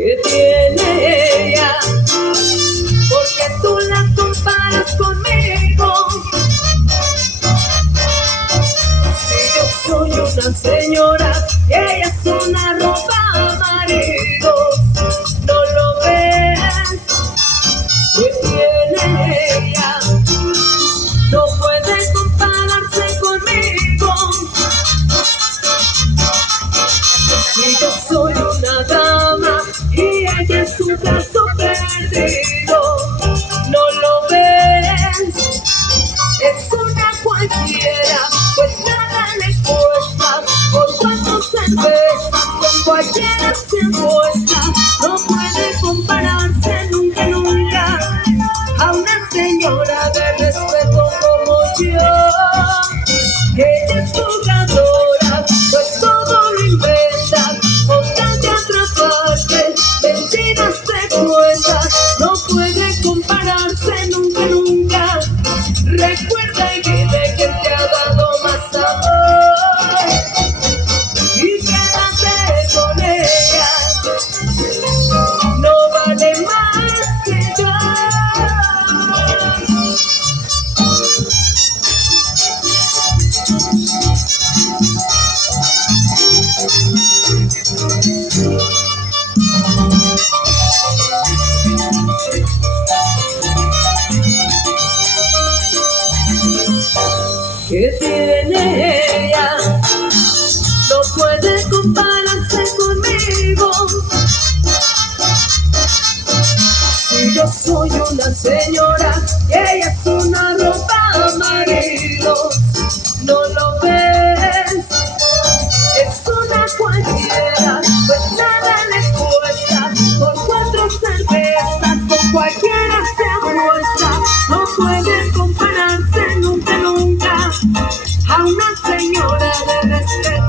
¿Qué tiene ella? Porque tú la comparas conmigo. Si yo soy una señora y ella es una ropa marido, ¿no lo ves? ¿Qué tiene ella? No puede compararse conmigo. Si yo soy una dama y ella es un caso perdido, ¿no lo ves? Es una cualquiera, pues nada le cuesta. Por cuántos cervezas con cualquiera se muestra. No puede compararse nunca, nunca a una señora de respeto como yo. Ella es jugadora, pues todo lo inventa, con tal de atraparte, mentiras te cuenta. No puede compararse nunca, nunca. Recuerda y vive quien te ha dado más amor, y quédate con ella. No vale más que yo. ¿Qué tiene ella? No puede compararse conmigo. Si yo soy una señora y ella es una ropa marido, ¿no lo ves? Es una cualquiera, pues nada le cuesta. Por 4 cervezas con cualquiera se muestra. No puede compararse nunca, nunca a una señora de respeto.